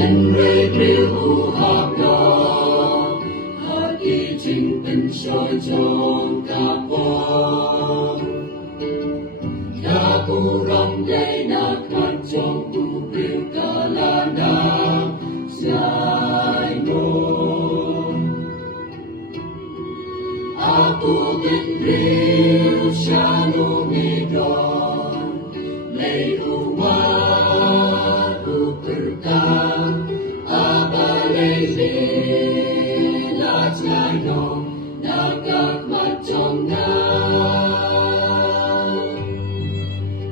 Henry Bill Hagner har i ting den soi trong kapon Kapuram day na kan trong bu Bill kalana sai mo Aku Bill shanu midon lay umat uperkan Lila Chino Nagak Matona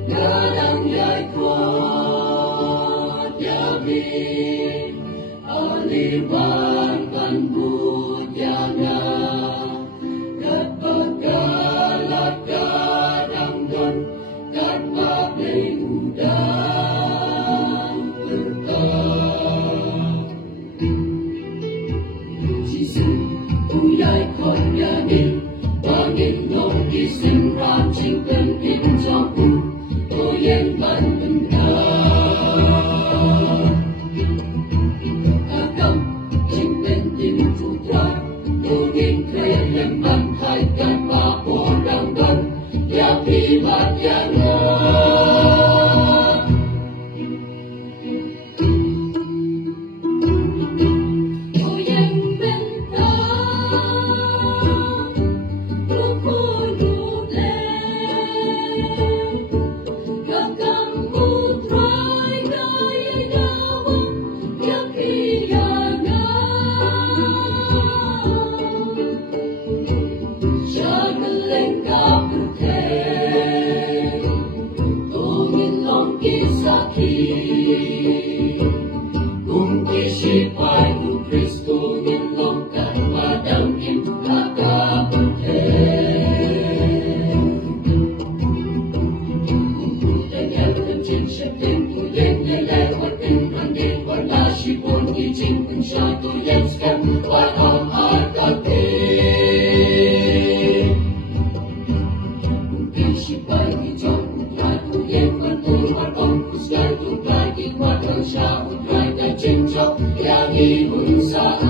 Gadang Yai Kwat Yabi Oliwan Panbud Yana Kapagalat Gadang Don Kapabay Udang Uyay kon yanin Bangin nong isim ram ching pen in trong u O yen ban pen ka Agam ching pen in putra O yin kaya yen ban thai kan pa po dang don Ya pi bat ya lo Sipai tu Kristo nilongkan padang implaka berhen Dan yang kencing septim tu yang lewat impanggil warna sipon izin pensyatu yang skam warna akatin Mungkin sipai hijau utrai tu yang bantul warong kusgai tu lagi warna syah utrai dan cincok yang ibunsaan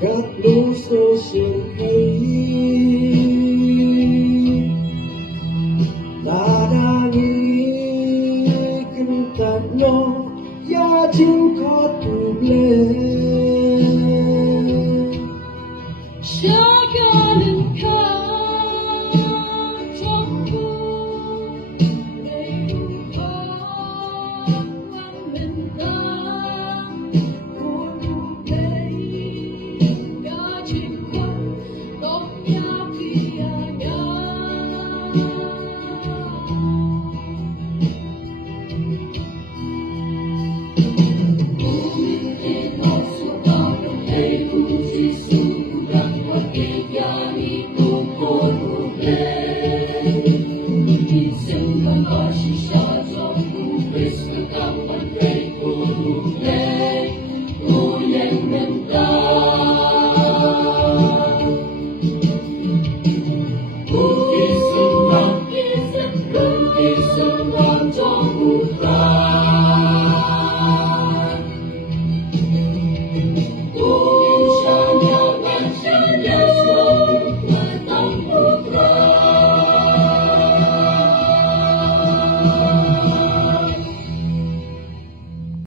Các lũ sơ sương thấy Ya chính có tụ lên Sẽ có lên ca trong khu Để có văn minh ta Của đủ đây Ya chính có tốt nhà kia nhà Trong